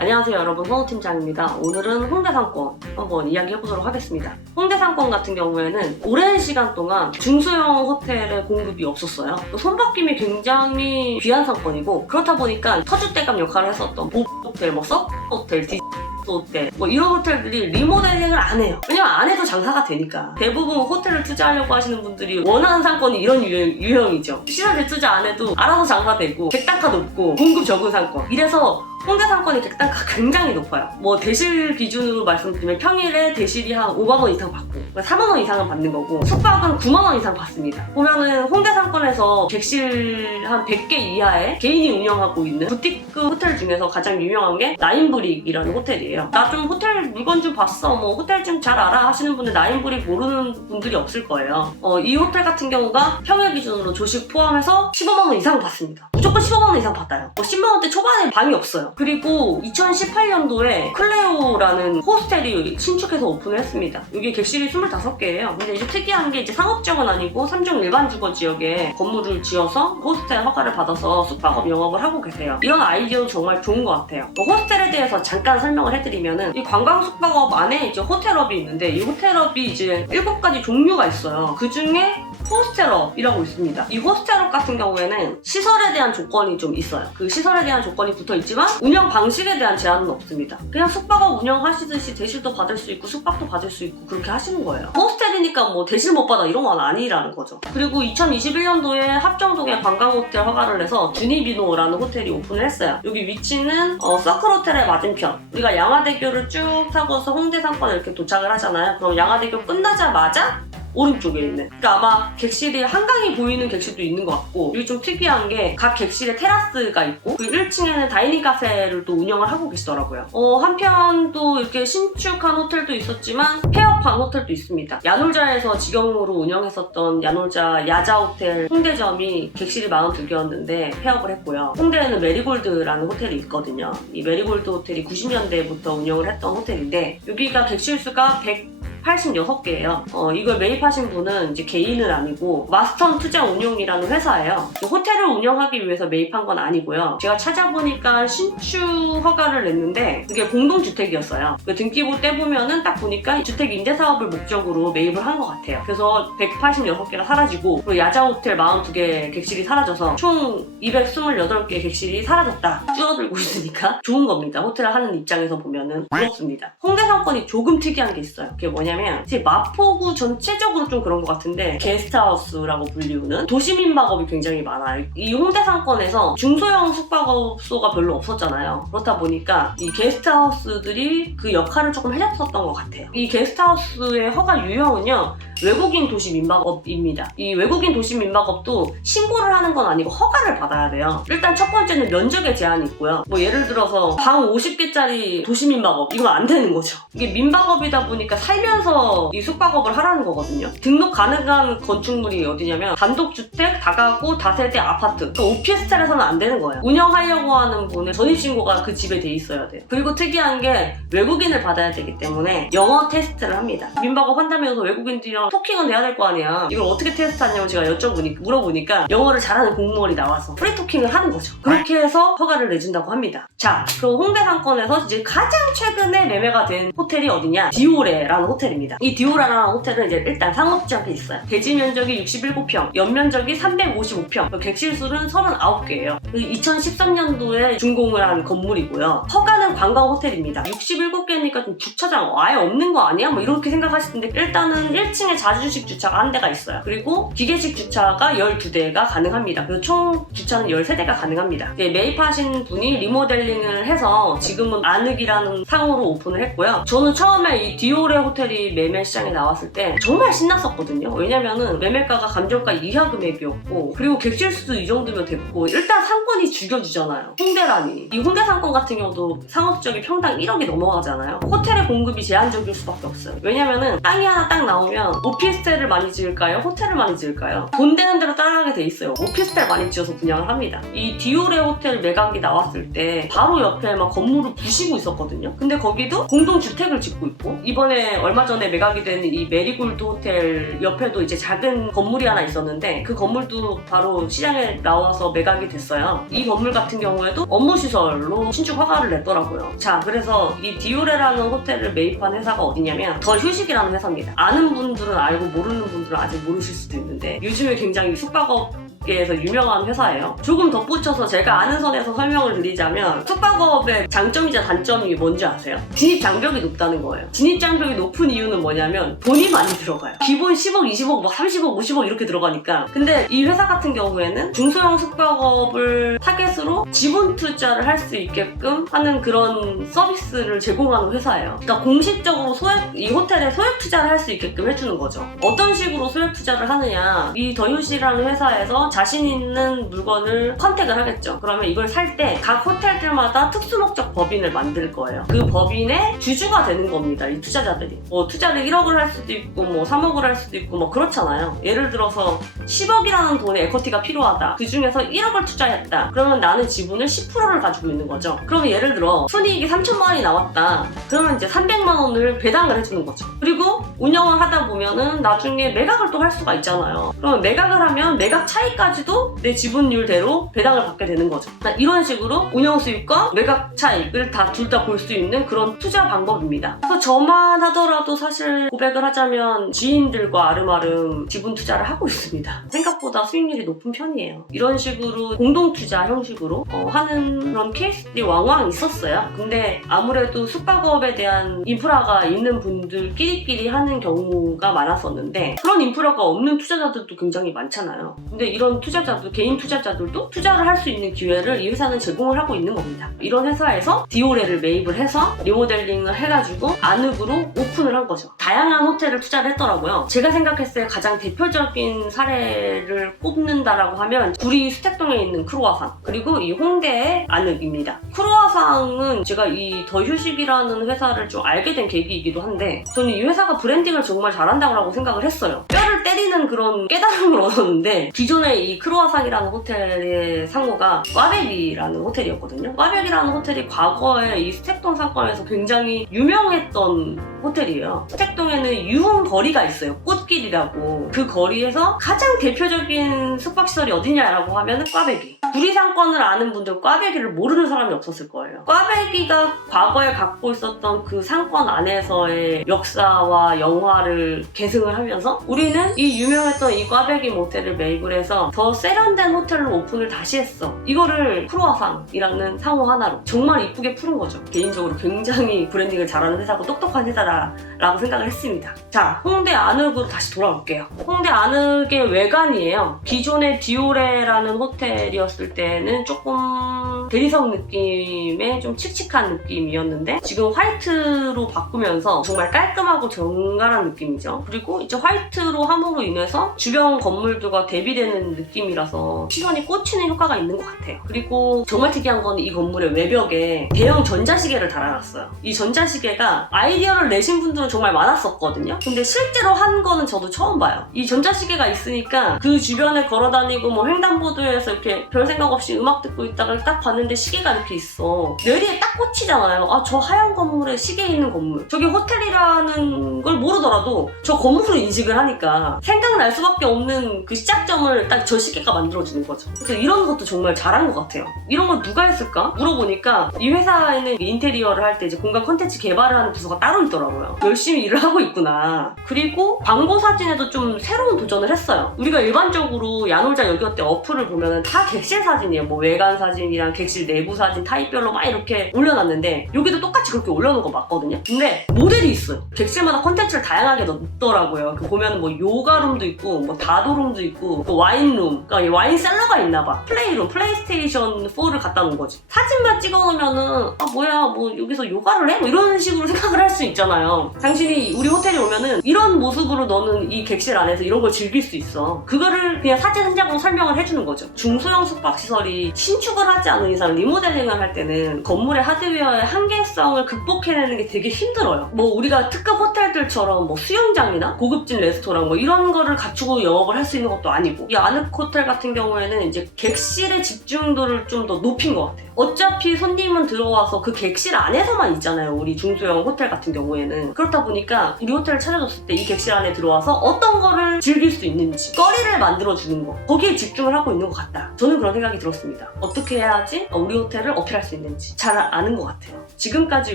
안녕하세요 여러분 홍우 팀장입니다. 오늘은 홍대 상권 한번 이야기해보도록 하겠습니다. 홍대 상권 같은 경우에는 오랜 시간 동안 중소형 호텔의 공급이 없었어요. 또 손바뀜이 굉장히 귀한 상권이고 그렇다 보니까 터줏대감 역할을 했었던 보 호텔, 뭐 서 호텔, 디 호텔 뭐 이런 호텔들이 리모델링을 안 해요. 왜냐면 안 해도 장사가 되니까. 대부분 호텔을 투자하려고 하시는 분들이 원하는 상권이 이런 유형, 유형이죠. 시설에 투자 안 해도 알아서 장사되고 객단가 높고 공급 적은 상권. 이래서 홍대 상권이 객단가 굉장히 높아요. 뭐 대실 기준으로 말씀드리면 평일에 대실이 한 5만 원 이상 받고 4만 원 이상은 받는 거고 숙박은 9만 원 이상 받습니다. 보면은 홍대 상권에서 객실 한 100개 이하의 개인이 운영하고 있는 부티크 호텔 중에서 가장 유명한 게 나인브릭이라는 호텔이에요. 나 좀 호텔 물건 좀 봤어. 뭐 호텔 좀 잘 알아 하시는 분들 나인브릭 모르는 분들이 없을 거예요. 어, 이 호텔 같은 경우가 평일 기준으로 조식 포함해서 15만 원 이상 받습니다. 무조건 15만 원 이상 받아요. 뭐 10만 원대 초반에 방이 없어요. 그리고 2018년도에 클레오라는 호스텔이 신축해서 오픈을 했습니다. 여기 객실이 25개예요. 근데 이제 특이한 게 이제 상업지역은 아니고 3종 일반 주거 지역에 건물을 지어서 호스텔 허가를 받아서 숙박업 영업을 하고 계세요. 이런 아이디어도 정말 좋은 것 같아요. 뭐 호스텔에 대해서 잠깐 설명을 해드리면은 이 관광 숙박업 안에 이제 호텔업이 있는데 이 호텔업이 이제 7가지 종류가 있어요. 그 중에 호스텔업이라고 있습니다. 이 호스텔업 같은 경우에는 시설에 대한 조건이 좀 있어요. 그 시설에 대한 조건이 붙어 있지만 운영 방식에 대한 제한은 없습니다. 그냥 숙박업 운영하시듯이 대실도 받을 수 있고 숙박도 받을 수 있고 그렇게 하시는 거예요. 호스텔이니까 뭐 대실 못 받아 이런 건 아니라는 거죠. 그리고 2021년도에 합정동에 관광호텔 허가를 내서 주니비노라는 호텔이 오픈을 했어요. 여기 위치는 어, 서클 호텔의 맞은편. 우리가 양화대교를 쭉 타고서 홍대 상권에 이렇게 도착을 하잖아요. 그럼 양화대교 끝나자마자 오른쪽에 있는. 그러니까 아마 객실이 한강이 보이는 객실도 있는 것 같고 여기 좀 특이한 게 각 객실에 테라스가 있고 그 1층에는 다이닝 카페를 또 운영을 하고 계시더라고요. 어, 한편 또 이렇게 신축한 호텔도 있었지만 폐업한 호텔도 있습니다. 야놀자에서 직영으로 운영했었던 야놀자 야자 호텔 홍대점이 객실이 42개였는데 폐업을 했고요. 홍대에는 메리골드라는 호텔이 있거든요. 이 메리골드 호텔이 90년대부터 운영을 했던 호텔인데 여기가 객실 수가 100 86개예요. 어, 이걸 매입하신 분은 이제 개인은 아니고 마스턴 투자 운용이라는 회사예요. 호텔을 운영하기 위해서 매입한 건 아니고요. 제가 찾아보니까 신축 허가를 냈는데 그게 공동주택이었어요. 그 등기부 떼 보면은 딱 보니까 주택 임대 사업을 목적으로 매입을 한 것 같아요. 그래서 186개가 사라지고 그리고 야자 호텔 42개 객실이 사라져서 총 228개 객실이 사라졌다. 줄어들고 있으니까 좋은 겁니다. 호텔을 하는 입장에서 보면은 부럽습니다. 홍대 상권이 조금 특이한 게 있어요. 그게 뭐냐 면 이제 마포구 전체적으로 좀 그런 것 같은데 게스트하우스라고 불리우는 도시민박업이 굉장히 많아요. 이 홍대 상권에서 중소형 숙박업소가 별로 없었잖아요. 그렇다 보니까 이 게스트하우스들이 그 역할을 조금 해줬었던 것 같아요. 이 게스트하우스의 허가 유형은요. 외국인 도시 민박업입니다. 이 외국인 도시 민박업도 신고를 하는 건 아니고 허가를 받아야 돼요. 일단 첫 번째는 면적에 제한이 있고요. 뭐 예를 들어서 방 50개짜리 도시 민박업 이건 안 되는 거죠. 이게 민박업이다 보니까 살면서 이 숙박업을 하라는 거거든요. 등록 가능한 건축물이 어디냐면 단독주택, 다가구, 다세대 아파트. 그 오피스텔에서는 안 되는 거예요. 운영하려고 하는 분의 전입신고가 그 집에 돼 있어야 돼요. 그리고 특이한 게 외국인을 받아야 되기 때문에 영어 테스트를 합니다. 민박업 한다면서 외국인들이랑 토킹은 돼야 될 거 아니야. 이걸 어떻게 테스트하냐고 제가 여쭤보니까 물어보니까 영어를 잘하는 공무원이 나와서 프리 토킹을 하는 거죠. 그렇게 해서 허가를 내준다고 합니다. 자, 그럼 홍대 상권에서 이제 가장 최근에 매매가 된 호텔이 어디냐? 디오레라는 호텔입니다. 이 디오레라는 호텔은 이제 일단 상업지역에 있어요. 대지 면적이 67평, 연면적이 355평, 객실 수는 39개예요. 2013년도에 준공을 한 건물이고요. 허가는 관광 호텔입니다. 67개니까 좀 주차장 아예 없는 거 아니야? 뭐 이렇게 생각하실 텐데 일단은 1층에 자주식 주차가 한 대가 있어요. 그리고 기계식 주차가 12대가 가능합니다. 그리고 총 주차는 13대가 가능합니다. 네, 매입하신 분이 리모델링을 해서 지금은 안흑이라는 상호로 오픈을 했고요. 저는 처음에 이 디오레 호텔이 매매 시장에 나왔을 때 정말 신났었거든요. 왜냐면은 매매가가 감정가 이하 금액이었고 그리고 객실 수도 이 정도면 됐고 일단 상권이 죽여주잖아요. 홍대라니. 이 홍대 상권 같은 경우도 상업지역이 평당 1억이 넘어가잖아요. 호텔의 공급이 제한적일 수밖에 없어요. 왜냐면은 땅이 하나 딱 나오면 오피스텔을 많이 지을까요? 호텔을 많이 지을까요? 돈 되는 대로 따라가게 돼 있어요. 오피스텔 많이 지어서 분양을 합니다. 이 디오레 호텔 매각이 나왔을 때 바로 옆에 막 건물을 부시고 있었거든요. 근데 거기도 공동주택을 짓고 있고 이번에 얼마 전에 매각이 된 이 메리골드 호텔 옆에도 이제 작은 건물이 하나 있었는데 그 건물도 바로 시장에 나와서 매각이 됐어요. 이 건물 같은 경우에도 업무시설로 신축 허가를 냈더라고요. 자, 그래서 이 디오레라는 호텔을 매입한 회사가 어디냐면 더 휴식이라는 회사입니다. 아는 분들은 알고 모르는 분들은 아직 모르실 수도 있는데 요즘에 굉장히 숙박업 에서 유명한 회사예요. 조금 덧붙여서 제가 아는 선에서 설명을 드리자면 숙박업의 장점이자 단점이 뭔지 아세요? 진입 장벽이 높다는 거예요. 진입 장벽이 높은 이유는 뭐냐면 돈이 많이 들어가요. 기본 10억, 20억, 막 30억, 50억 이렇게 들어가니까. 근데 이 회사 같은 경우에는 중소형 숙박업을 타겟으로 지분 투자를 할 수 있게끔 하는 그런 서비스를 제공하는 회사예요. 그러니까 공식적으로 소액 이 호텔에 소액 투자를 할 수 있게끔 해주는 거죠. 어떤 식으로 소액 투자를 하느냐? 이 더휴시라는 회사에서 자신 있는 물건을 선택을 하겠죠. 그러면 이걸 살 때 각 호텔들마다 특수 목적 법인을 만들 거예요. 그 법인의 주주가 되는 겁니다. 이 투자자들이. 뭐 투자를 1억을 할 수도 있고 뭐 3억을 할 수도 있고 뭐 그렇잖아요. 예를 들어서 10억이라는 돈의 에쿼티가 필요하다. 그 중에서 1억을 투자했다. 그러면 나는 지분을 10%를 가지고 있는 거죠. 그러면 예를 들어 순이익이 3천만 원이 나왔다. 그러면 이제 300만 원을 배당을 해주는 거죠. 그리고 운영을 하다 보면은 나중에 매각을 또 할 수가 있잖아요. 그러면 매각을 하면 매각 차익 까지도 내 지분율대로 배당을 받게 되는 거죠. 이런 식으로 운영 수익과 매각 차익을 다 둘 다 볼 수 있는 그런 투자 방법입니다. 그래서 저만 하더라도 사실 고백을 하자면 지인들과 아름아름 지분 투자를 하고 있습니다. 생각보다 수익률이 높은 편이에요. 이런 식으로 공동 투자 형식으로 어, 하는 그런 케이스들이 왕왕 있었어요. 근데 아무래도 숙박업에 대한 인프라가 있는 분들끼리끼리 하는 경우가 많았었는데 그런 인프라가 없는 투자자들도 굉장히 많잖아요. 근데 이런 투자자들, 개인 투자자들도 투자를 할 수 있는 기회를 이 회사는 제공을 하고 있는 겁니다. 이런 회사에서 디오레를 매입을 해서 리모델링을 해가지고 안읍으로 오픈을 한 거죠. 다양한 호텔을 투자를 했더라고요. 제가 생각했을 때 가장 대표적인 사례를 꼽는다라고 하면 구리 수택동에 있는 크로아상 그리고 이 홍대의 안읍입니다. 크로아상은 제가 이 더 휴식이라는 회사를 좀 알게 된 계기이기도 한데 저는 이 회사가 브랜딩을 정말 잘한다고 생각을 했어요. 뼈를 때리는 그런 깨달음을 얻었는데 기존에 이 크로아상이라는 호텔의 상호가 꽈배기라는 호텔이었거든요. 꽈배기라는 호텔이 과거에 이 스택동 사건에서 굉장히 유명했던 호텔이에요. 스택동에는 유흥 거리가 있어요. 꽃길이라고. 그 거리에서 가장 대표적인 숙박시설이 어디냐라고 하면 꽈배기. 구리상권을 아는 분들 꽈배기를 모르는 사람이 없었을 거예요. 꽈배기가 과거에 갖고 있었던 그 상권 안에서의 역사와 영화를 계승을 하면서 우리는 이 유명했던 이 꽈배기 모텔을 매입을 해서 더 세련된 호텔로 오픈을 다시 했어. 이거를 크로아상이라는 상호 하나로 정말 이쁘게 푸는 거죠. 개인적으로 굉장히 브랜딩을 잘하는 회사고 똑똑한 회사다라고 생각을 했습니다. 자, 홍대 안흑으로 다시 돌아올게요. 홍대 안흑의 외관이에요. 기존의 디오레라는 호텔이었을 때는 조금 대리석 느낌의 좀 칙칙한 느낌이었는데 지금 화이트로 바꾸면서 정말 깔끔하고 정갈한 느낌이죠. 그리고 이제 화이트로 함으로 인해서 주변 건물들과 대비되는 느낌이라서 시선이 꽂히는 효과가 있는 것 같아요. 그리고 정말 특이한 건 이 건물의 외벽에 대형 전자시계를 달아놨어요. 이 전자시계가 아이디어를 내신 분들은 정말 많았었거든요. 근데 실제로 한 거는 저도 처음 봐요. 이 전자시계가 있으니까 그 주변에 걸어다니고 뭐 횡단보도에서 이렇게 별 생각 없이 음악 듣고 있다가 딱 봤는데 시계가 이렇게 있어. 뇌리에 딱 꽂히잖아요. 아, 저 하얀 건물에 시계 있는 건물. 저게 호텔이라는 걸 모르더라도 저 건물로 인식을 하니까 생각날 수밖에 없는 그 시작점을 딱저 시계가 만들어주는 거죠. 그래서 이런 것도 정말 잘한 것 같아요. 이런 걸 누가 했을까? 물어보니까 이 회사에는 인테리어를 할 때 이제 공간 콘텐츠 개발을 하는 부서가 따로 있더라고요. 열심히 일을 하고 있구나. 그리고 광고 사진에도 좀 새로운 도전을 했어요. 우리가 일반적으로 야놀자 여기 어때 어플을 보면 다 객실 사진이에요. 뭐 외관 사진이랑 객실 내부 사진 타입별로 막 이렇게 올려놨는데 여기도 똑같이 그렇게 올려놓은 거 맞거든요. 근데 모델이 있어요. 객실마다 콘텐츠를 다양하게 넣더라고요. 그 보면 뭐 요가룸도 있고 뭐 다도룸도 있고 또 와인 룸, 그러니까 이 와인 셀러가 있나봐. 플레이룸, 플레이스테이션 4를 갖다 놓은 거지. 사진만 찍어놓으면은 아 뭐야 뭐 여기서 요가를 해? 뭐 이런 식으로 생각을 할 수 있잖아요. 당신이 우리 호텔에 오면은 이런 모습으로 너는 이 객실 안에서 이런 걸 즐길 수 있어. 그거를 그냥 사진 한 장으로 설명을 해주는 거죠. 중소형 숙박시설이 신축을 하지 않은 이상 리모델링을 할 때는 건물의 하드웨어에 한계 상대성을 극복해내는 게 되게 힘들어요. 뭐 우리가 특급 호텔들처럼 뭐 수영장이나 고급진 레스토랑 뭐 이런 거를 갖추고 영업을 할 수 있는 것도 아니고 이 호텔 같은 경우에는 이제 객실의 집중도를 좀 더 높인 것 같아요. 어차피 손님은 들어와서 그 객실 안에서만 있잖아요. 우리 중소형 호텔 같은 경우에는 그렇다 보니까 우리 호텔을 찾아줬을 때 이 객실 안에 들어와서 어떤 거를 즐길 수 있는지 거리를 만들어 주는 거 거기에 집중을 하고 있는 것 같다. 저는 그런 생각이 들었습니다. 어떻게 해야지 우리 호텔을 어필할 수 있는지 잘 아는 것 같아요. 지금까지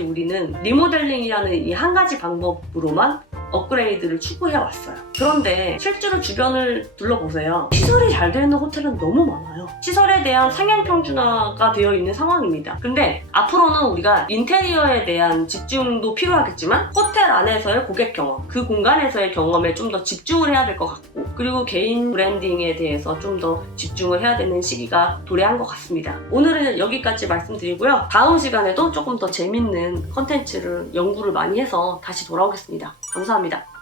우리는 리모델링이라는 이 한 가지 방법으로만 업그레이드를 추구해 왔어요. 그런데 실제로 주변을 둘러보세요. 시설이 잘 되어 있는 호텔은 너무 많아요. 시설에 대한 상향 평준화가 되어 있는 상황입니다. 근데 앞으로는 우리가 인테리어에 대한 집중도 필요하겠지만 호텔 안에서의 고객 경험, 그 공간에서의 경험에 좀 더 집중을 해야 될 것 같고 그리고 개인 브랜딩에 대해서 좀 더 집중을 해야 되는 시기가 도래한 것 같습니다. 오늘은 여기까지 말씀드리고요. 다음 시간에도 조금 더 재밌는 컨텐츠를 연구를 많이 해서 다시 돌아오겠습니다. 감사합니다.